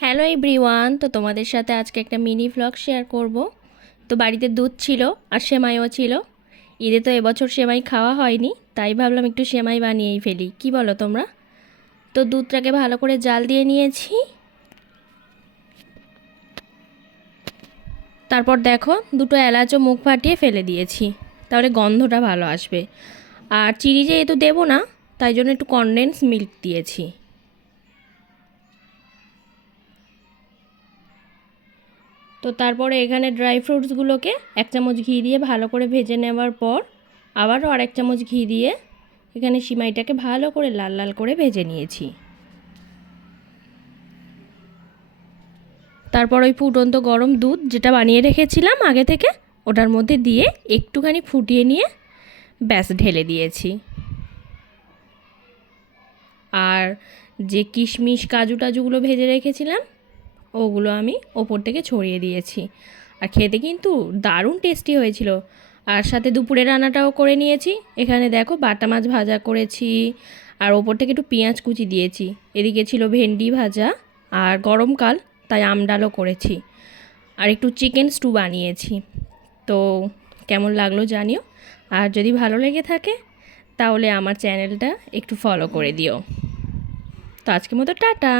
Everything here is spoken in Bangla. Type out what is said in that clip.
হ্যালো এভরিওয়ান, তো তোমাদের সাথে আজকে একটা মিনি ভ্লগ শেয়ার করব। তো বাড়িতে দুধ ছিল আর সেমাইও ছিল। ঈদে তো এবছর সেমাই খাওয়া হয়নি, তাই ভাবলাম একটু সেমাই বানিয়েই ফেলি। কি বলো তোমরা? তো দুধটাকে ভালো করে জাল দিয়ে নিয়েছি। তারপর দেখো, দুটো এলাচও মুখ ফাটিয়ে ফেলে দিয়েছি, তাহলে গন্ধটা ভালো আসবে। আর চিনি যেহেতু দেবো না, তাই জন্য একটু কনডেন্স মিল্ক দিয়েছি। তো তারপরে এখানে ড্রাই ফ্রুটসগুলোকে 1 চামচ ঘি দিয়ে ভালো করে ভেজে নেওয়ার পর আবারও আর 1 চামচ ঘি দিয়ে এখানে সিমাইটাকে ভালো করে লাল লাল করে ভেজে নিয়েছি। তারপর ওই ফুটন্ত গরম দুধ যেটা বানিয়ে রেখেছিলাম আগে থেকে, ওটার মধ্যে দিয়ে একটুখানি ফুটিয়ে নিয়ে ব্যাস ঢেলে দিয়েছি। আর যে কিশমিশ কাজু টাজুগুলো ভেজে রেখেছিলাম ওগুলো আমি ওপর থেকে ছড়িয়ে দিয়েছি। আর খেতে কিন্তু দারুণ টেস্টি হয়েছিল। আর সাথে দুপুরে রান্নাটাও করে নিয়েছি। এখানে দেখো বাটা মাছ ভাজা করেছি, আর ওপর থেকে একটু পেঁয়াজ কুচি দিয়েছি। এদিকে ছিল ভেন্ডি ভাজা, আর গরমকাল তাই আমডালও করেছি, আর একটু চিকেন স্টু বানিয়েছি। তো কেমন লাগলো জানিও, আর যদি ভালো লেগে থাকে তাহলে আমার চ্যানেলটা একটু ফলো করে দিও। তো আজকের মতো টাটা।